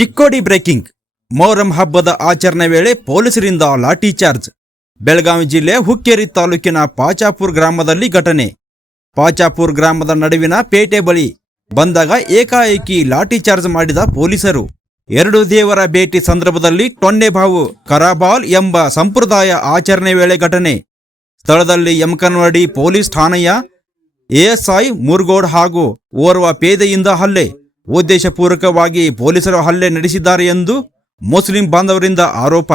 Chikkodi breaking. Muharram ಹಬ್ಬದ ಆಚರಣೆ ವೇಳೆ ಪೊಲೀಸರಿಂದ ಲಾಠಿ ಚಾರ್ಜ್. ಬೆಳಗಾವಿ ಜಿಲ್ಲೆ ಹುಕ್ಕೇರಿ ತಾಲೂಕಿನ ಪಾಚಾಪುರ್ ಗ್ರಾಮದಲ್ಲಿ ಘಟನೆ. ಪಾಚಾಪುರ್ ಗ್ರಾಮದ ನಡುವಿನ ಪೇಟೆ ಬಳಿ ಬಂದಾಗ ಏಕಾಏಕಿ ಲಾಠಿ ಚಾರ್ಜ್ ಮಾಡಿದ ಪೊಲೀಸರು. ಎರಡು ದೇವರ ಭೇಟಿ ಸಂದರ್ಭದಲ್ಲಿ ಟೊನ್ನೆಬಾವು ಕರಾಬಾಲ್ ಎಂಬ ಸಂಪ್ರದಾಯ ಆಚರಣೆ ವೇಳೆ ಘಟನೆ. ಸ್ಥಳದಲ್ಲಿ ಯಮಕನ್ವಾಡಿ ಪೊಲೀಸ್ ಠಾಣೆಯ ಎಎಸ್ಐ ಮುರ್ಗೋಡ್ ಹಾಗೂ ಓರ್ವ ಪೇದೆಯಿಂದ ಹಲ್ಲೆ. ಉದ್ದೇಶಪೂರ್ವಕವಾಗಿ ಪೊಲೀಸರು ಹಲ್ಲೆ ನಡೆಸಿದ್ದಾರೆ ಎಂದು ಮುಸ್ಲಿಂ ಬಾಂಧವರಿಂದ ಆರೋಪ.